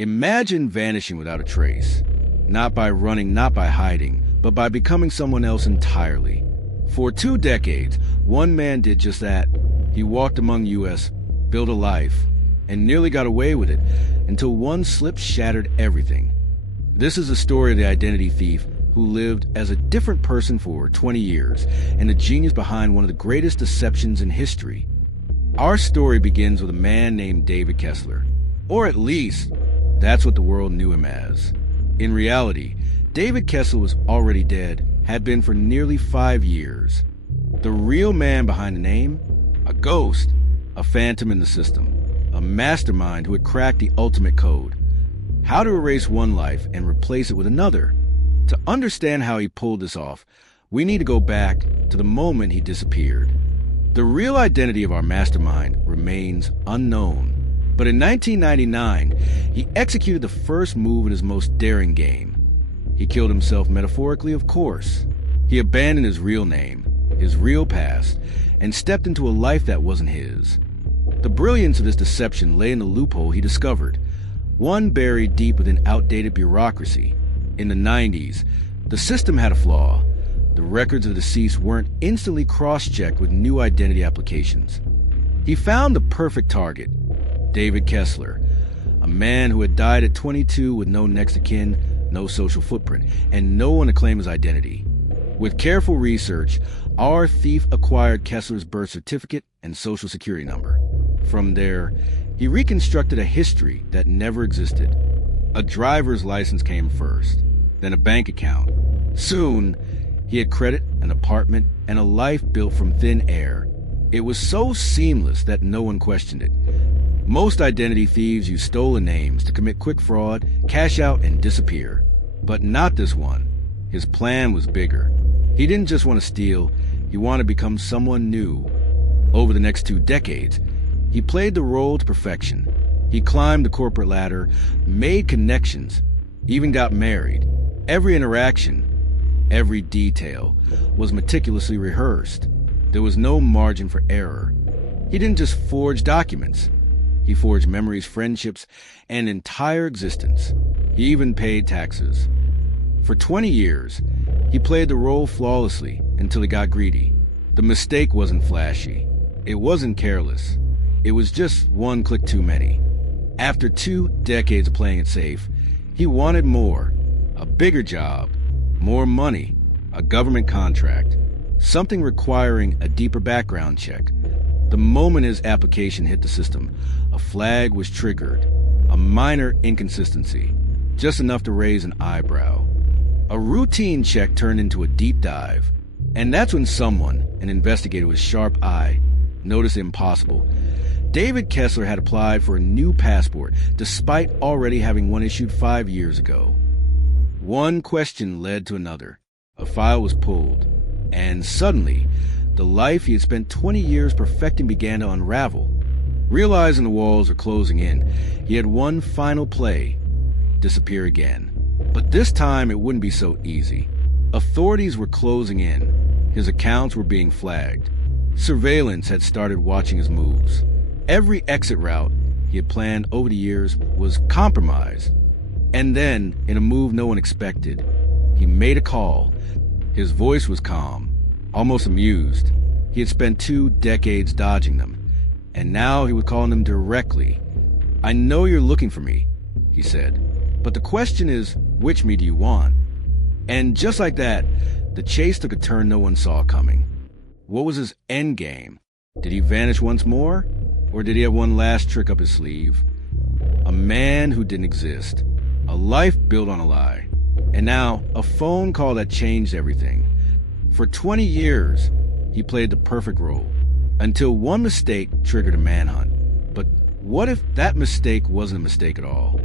Imagine vanishing without a trace. Not by running, not by hiding, but by becoming someone else entirely. For 2 decades, one man did just that. He walked among U.S., built a life, and nearly got away with it until one slip shattered everything. This is the story of the identity thief who lived as a different person for 20 years and the genius behind one of the greatest deceptions in history. Our story begins with a man named David Kessler, or at least that's what the world knew him as. In reality, David Kessler was already dead, had been for nearly 5 years. The real man behind the name? A ghost, a phantom in the system, a mastermind who had cracked the ultimate code. How to erase one life and replace it with another. To understand how he pulled this off, we need to go back to the moment he disappeared. The real identity of our mastermind remains unknown. But in 1999, he executed the first move in his most daring game. He killed himself metaphorically, of course. He abandoned his real name, his real past, and stepped into a life that wasn't his. The brilliance of this deception lay in the loophole he discovered, one buried deep within outdated bureaucracy. In the 90s, the system had a flaw. The records of the deceased weren't instantly cross-checked with new identity applications. He found the perfect target, David Kessler, a man who had died at 22 with no next of kin, no social footprint, and no one to claim his identity. With careful research, our thief acquired Kessler's birth certificate and social security number. From there, he reconstructed a history that never existed. A driver's license came first, then a bank account. Soon, he had credit, an apartment, and a life built from thin air. It was so seamless that no one questioned it. Most identity thieves use stolen names to commit quick fraud, cash out, and disappear. But not this one. His plan was bigger. He didn't just want to steal, he wanted to become someone new. Over the next 2 decades, he played the role to perfection. He climbed the corporate ladder, made connections, even got married. Every interaction, every detail, was meticulously rehearsed. There was no margin for error. He didn't just forge documents. He forged memories, friendships, and entire existence. He even paid taxes. For 20 years, he played the role flawlessly until he got greedy. The mistake wasn't flashy. It wasn't careless. It was just one click too many. After 2 decades of playing it safe, he wanted more. A bigger job, more money, a government contract, something requiring a deeper background check. The moment his application hit the system, a flag was triggered, a minor inconsistency, just enough to raise an eyebrow. A routine check turned into a deep dive, and that's when someone, an investigator with a sharp eye, noticed the impossible. David Kessler had applied for a new passport, despite already having one issued 5 years ago. One question led to another. A file was pulled, and suddenly, the life he had spent 20 years perfecting began to unravel. Realizing the walls were closing in, he had one final play: disappear again. But this time it wouldn't be so easy. Authorities were closing in. His accounts were being flagged. Surveillance had started watching his moves. Every exit route he had planned over the years was compromised. And then, in a move no one expected, he made a call. His voice was calm, almost amused. He had spent 2 decades dodging them, and now he was calling them directly. "I know you're looking for me," he said, "but the question is, which me do you want?" And just like that, the chase took a turn no one saw coming. What was his end game? Did he vanish once more? Or did he have one last trick up his sleeve? A man who didn't exist. A life built on a lie. And now, a phone call that changed everything. For 20 years, he played the perfect role, until one mistake triggered a manhunt. But what if that mistake wasn't a mistake at all?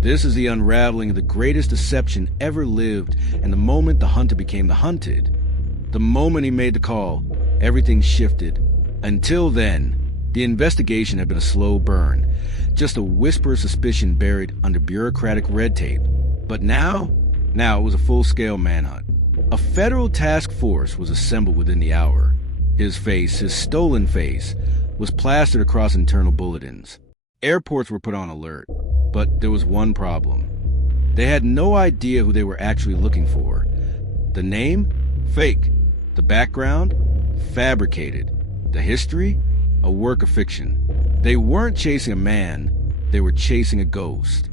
This is the unraveling of the greatest deception ever lived, and the moment the hunter became the hunted. The moment he made the call, everything shifted. Until then, the investigation had been a slow burn, just a whisper of suspicion buried under bureaucratic red tape. But now it was a full-scale manhunt. A federal task force was assembled within the hour. His face, his stolen face, was plastered across internal bulletins. Airports were put on alert. But there was one problem. They had no idea who they were actually looking for. The name? Fake. The background? Fabricated. The history? A work of fiction. They weren't chasing a man, they were chasing a ghost.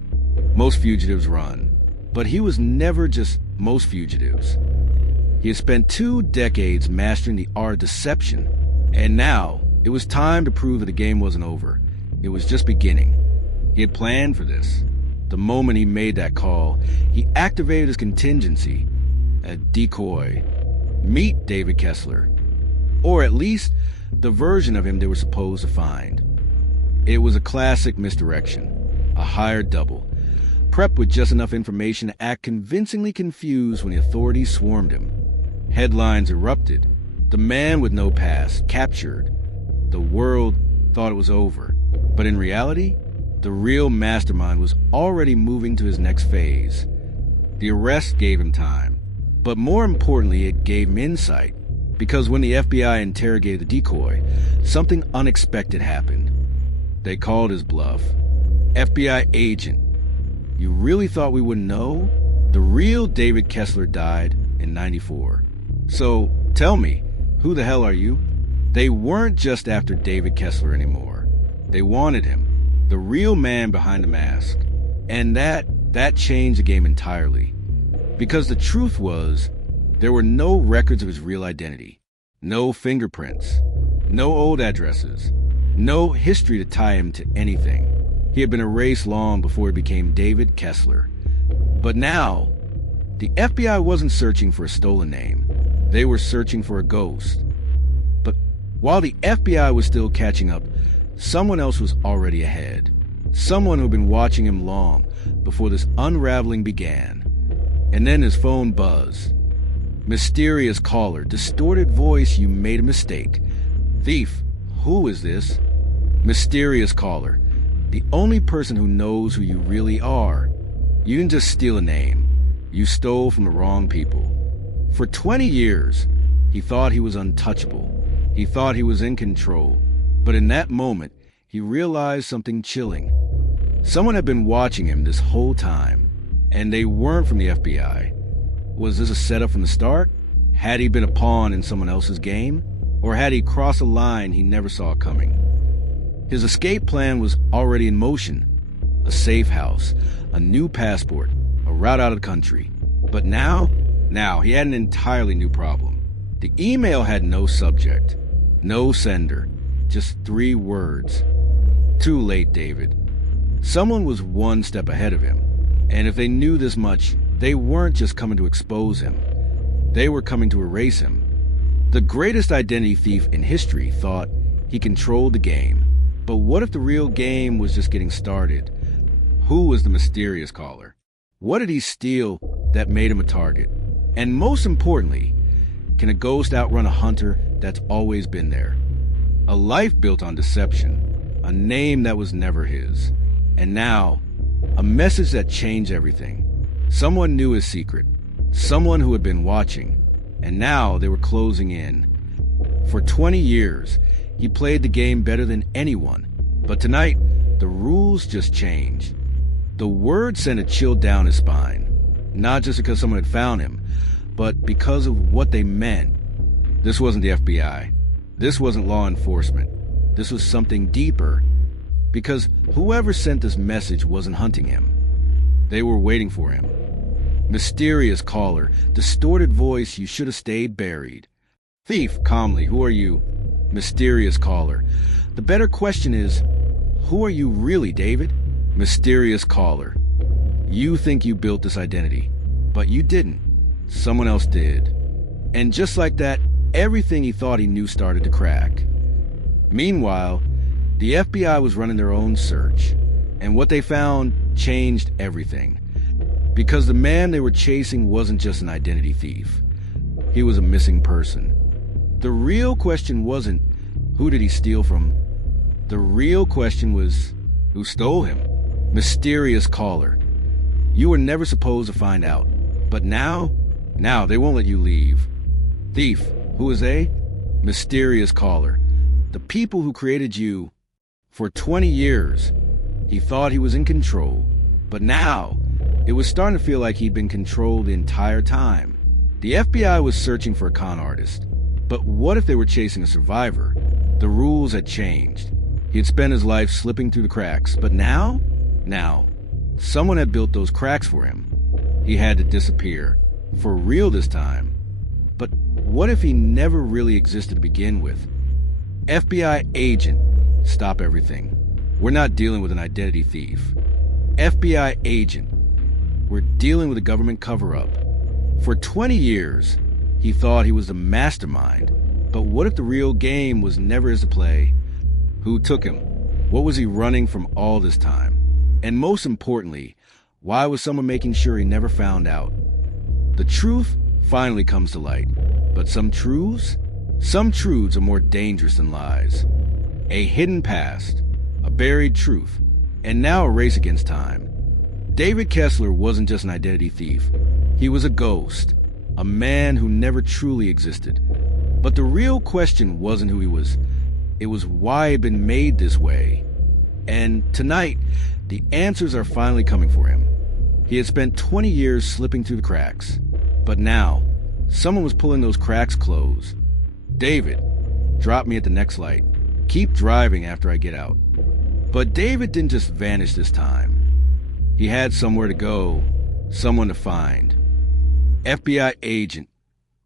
Most fugitives run, but he was never just most fugitives. He had spent 2 decades mastering the art of deception, and now it was time to prove that the game wasn't over. It was just beginning. He had planned for this. The moment he made that call, he activated his contingency, a decoy. Meet David Kessler, or at least the version of him they were supposed to find. It was a classic misdirection, a hired double, prepped with just enough information to act convincingly confused when the authorities swarmed him. Headlines erupted. The man with no past, captured. The world thought it was over. But in reality, the real mastermind was already moving to his next phase. The arrest gave him time, but more importantly, it gave him insight. Because when the FBI interrogated the decoy, something unexpected happened. They called his bluff. FBI agent, you really thought we wouldn't know? The real David Kessler died in '94. So, tell me, who the hell are you? They weren't just after David Kessler anymore. They wanted him, the real man behind the mask. And that changed the game entirely. Because the truth was, there were no records of his real identity. No fingerprints. No old addresses. No history to tie him to anything. He had been erased long before he became David Kessler. But now, the FBI wasn't searching for a stolen name. They were searching for a ghost. But while the FBI was still catching up, someone else was already ahead. Someone who had been watching him long before this unraveling began. And then his phone buzzed. Mysterious caller, distorted voice, you made a mistake. Thief, who is this? Mysterious caller, the only person who knows who you really are. You didn't just steal a name. You stole from the wrong people. For 20 years, he thought he was untouchable. He thought he was in control. But in that moment, he realized something chilling. Someone had been watching him this whole time, and they weren't from the FBI. Was this a setup from the start? Had he been a pawn in someone else's game? Or had he crossed a line he never saw coming? His escape plan was already in motion. A safe house, a new passport, a route out of the country. But now he had an entirely new problem. The email had no subject, no sender, just 3 words. Too late, David. Someone was one step ahead of him. And if they knew this much, they weren't just coming to expose him. They were coming to erase him. The greatest identity thief in history thought he controlled the game. But what if the real game was just getting started? Who was the mysterious caller? What did he steal that made him a target? And most importantly, can a ghost outrun a hunter that's always been there? A life built on deception, a name that was never his. And now, a message that changed everything. Someone knew his secret, someone who had been watching, and now they were closing in. For 20 years, he played the game better than anyone, but tonight, the rules just changed. The word sent a chill down his spine, not just because someone had found him, but because of what they meant. This wasn't the FBI. This wasn't law enforcement. This was something deeper, because whoever sent this message wasn't hunting him. They were waiting for him. Mysterious caller, distorted voice, you should have stayed buried. Thief, calmly, who are you? Mysterious caller. The better question is, who are you really, David? Mysterious caller. You think you built this identity, but you didn't. Someone else did. And just like that, everything he thought he knew started to crack. Meanwhile, the FBI was running their own search, and what they found changed everything. Because the man they were chasing wasn't just an identity thief. He was a missing person. The real question wasn't, who did he steal from? The real question was, who stole him? Mysterious caller. You were never supposed to find out. But now they won't let you leave. Thief, who is they? Mysterious caller. The people who created you. For 20 years, he thought he was in control. But now, it was starting to feel like he'd been controlled the entire time. The FBI was searching for a con artist. But what if they were chasing a survivor? The rules had changed. He had spent his life slipping through the cracks, but now, someone had built those cracks for him. He had to disappear. For real this time. But what if he never really existed to begin with? FBI agent, stop everything. We're not dealing with an identity thief. FBI agent, we're dealing with a government cover-up. For 20 years, he thought he was the mastermind. But what if the real game was never his to play? Who took him? What was he running from all this time? And most importantly, why was someone making sure he never found out? The truth finally comes to light. But some truths are more dangerous than lies. A hidden past, a buried truth, and now a race against time. David Kessler wasn't just an identity thief. He was a ghost, a man who never truly existed. But the real question wasn't who he was. It was why he'd been made this way. And tonight, the answers are finally coming for him. He had spent 20 years slipping through the cracks. But now, someone was pulling those cracks closed. David, drop me at the next light. Keep driving after I get out. But David didn't just vanish this time. He had somewhere to go, someone to find. FBI agent,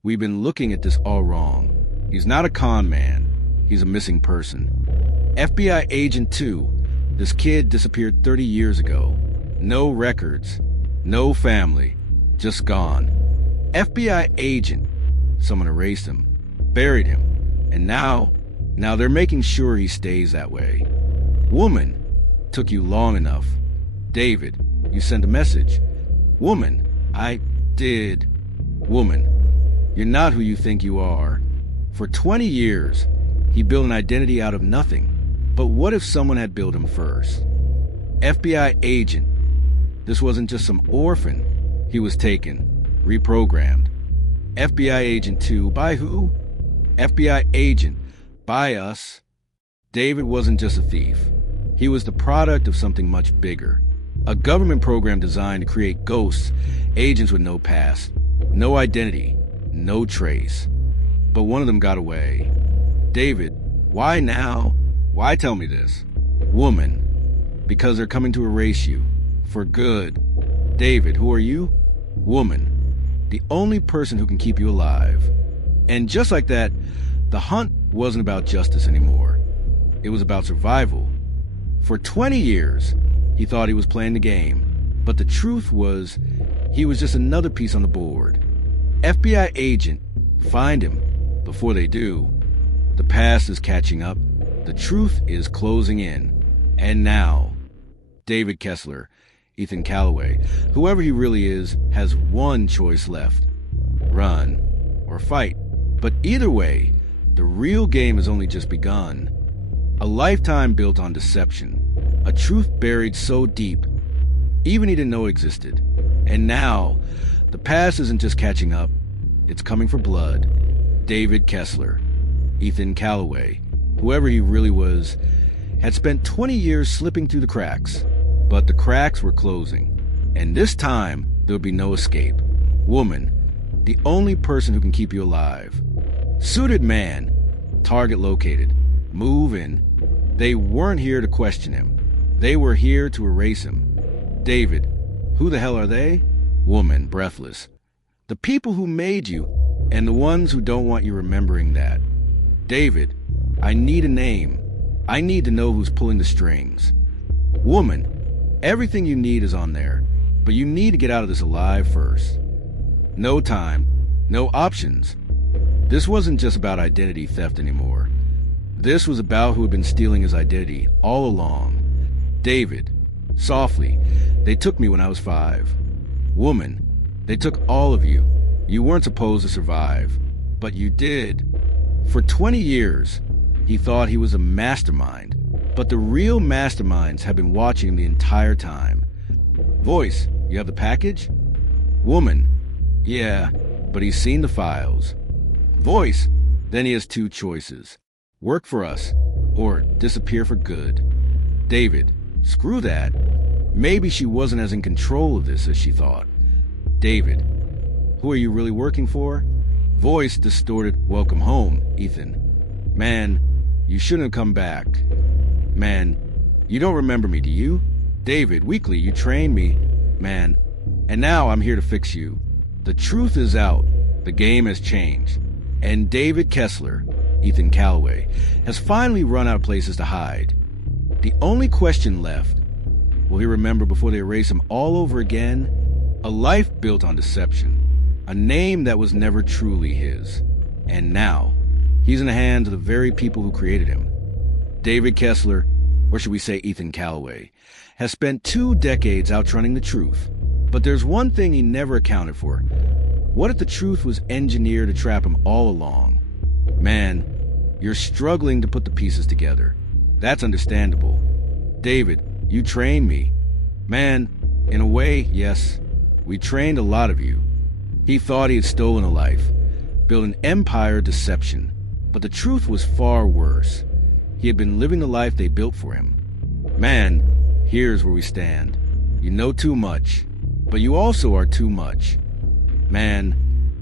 we've been looking at this all wrong. He's not a con man. He's a missing person. FBI agent 2, this kid disappeared 30 years ago. No records, no family, just gone. FBI agent, someone erased him, buried him, and now they're making sure he stays that way. Woman, took you long enough. David, you sent a message. Woman, I did. Woman, you're not who you think you are. For 20 years, he built an identity out of nothing. But what if someone had built him first? FBI agent, this wasn't just some orphan. He was taken, reprogrammed. FBI agent 2, by who? FBI agent, by us. David wasn't just a thief. He was the product of something much bigger. A government program designed to create ghosts, agents with no past, no identity, no trace. But one of them got away. David, why now? Why tell me this? Woman, because they're coming to erase you. For good. David, who are you? Woman, the only person who can keep you alive. And just like that, the hunt wasn't about justice anymore. It was about survival. For 20 years, he thought he was playing the game. But the truth was, he was just another piece on the board. FBI agent, find him before they do. The past is catching up. The truth is closing in. And now, David Kessler, Ethan Calloway, whoever he really is, has one choice left. Run or fight. But either way, the real game has only just begun. A lifetime built on deception. A truth buried so deep, even he didn't know existed. And now, the past isn't just catching up, it's coming for blood. David Kessler, Ethan Calloway, whoever he really was, had spent 20 years slipping through the cracks. But the cracks were closing. And this time, there would be no escape. Woman, the only person who can keep you alive. Suited man, target located. Move in. They weren't here to question him. They were here to erase him. David, who the hell are they? Woman, breathless. The people who made you, and the ones who don't want you remembering that. David, I need a name. I need to know who's pulling the strings. Woman, everything you need is on there, but you need to get out of this alive first. No time, no options. This wasn't just about identity theft anymore. This was about who had been stealing his identity all along. David, softly, they took me when I was 5. Woman, they took all of you. You weren't supposed to survive, but you did. For 20 years, he thought he was a mastermind, but the real masterminds have been watching him the entire time. Voice, you have the package? Woman, yeah, but he's seen the files. Voice, then he has 2 choices. Work for us, or disappear for good. David, screw that. Maybe she wasn't as in control of this as she thought. David, who are you really working for? Voice distorted. Welcome home, Ethan. Man, you shouldn't have come back. Man, you don't remember me, do you? David, weekly, you trained me. Man, and now I'm here to fix you. The truth is out. The game has changed. And David Kessler, Ethan Calloway, has finally run out of places to hide. The only question left, will he remember before they erase him all over again? A life built on deception. A name that was never truly his. And now, he's in the hands of the very people who created him. David Kessler, or should we say Ethan Calloway, has spent 2 decades outrunning the truth. But there's one thing he never accounted for. What if the truth was engineered to trap him all along? Man, you're struggling to put the pieces together. That's understandable. David, you trained me. Man, in a way, yes. We trained a lot of you. He thought he had stolen a life, built an empire of deception. But the truth was far worse. He had been living the life they built for him. Man, here's where we stand. You know too much, but you also are too much. Man,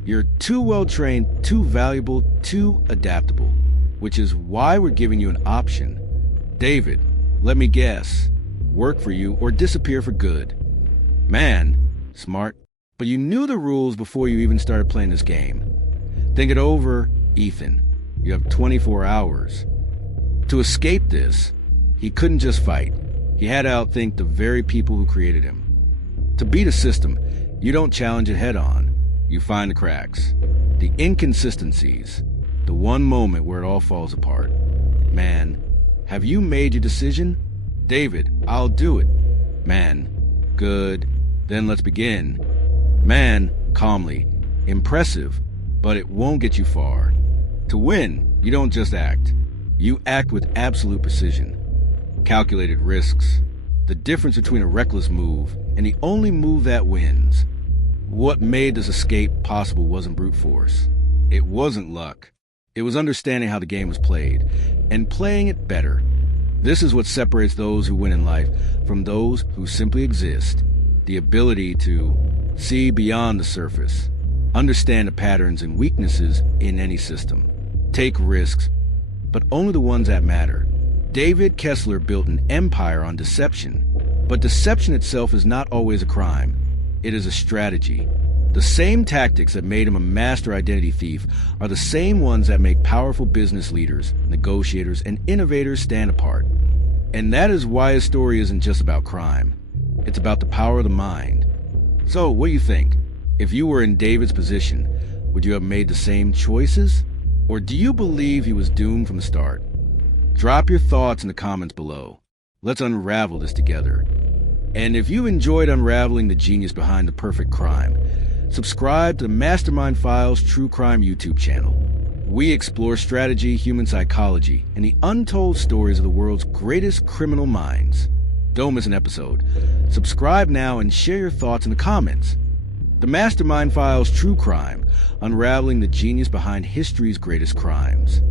you're too well-trained, too valuable, too adaptable, which is why we're giving you an option. David, let me guess. Work for you or disappear for good. Man, smart, but you knew the rules before you even started playing this game. Think it over, Ethan. You have 24 hours. To escape this, he couldn't just fight. He had to outthink the very people who created him. To beat a system, you don't challenge it head-on. You find the cracks, the inconsistencies, the one moment where it all falls apart. Man, have you made your decision? David, I'll do it. Man, good. Then let's begin. Man, calmly. Impressive, but it won't get you far. To win, you don't just act. You act with absolute precision. Calculated risks. The difference between a reckless move and the only move that wins. What made this escape possible wasn't brute force. It wasn't luck. It was understanding how the game was played, and playing it better. This is what separates those who win in life from those who simply exist. The ability to see beyond the surface, understand the patterns and weaknesses in any system, take risks, but only the ones that matter. David Kessler built an empire on deception, but deception itself is not always a crime. It is a strategy. The same tactics that made him a master identity thief are the same ones that make powerful business leaders, negotiators, and innovators stand apart. And that is why his story isn't just about crime. It's about the power of the mind. So, what do you think? If you were in David's position, would you have made the same choices? Or do you believe he was doomed from the start? Drop your thoughts in the comments below. Let's unravel this together. And if you enjoyed unraveling the genius behind the perfect crime, subscribe to the Mastermind Files True Crime YouTube channel. We explore strategy, human psychology, and the untold stories of the world's greatest criminal minds. Don't miss an episode. Subscribe now and share your thoughts in the comments. The Mastermind Files True Crime, unraveling the genius behind history's greatest crimes.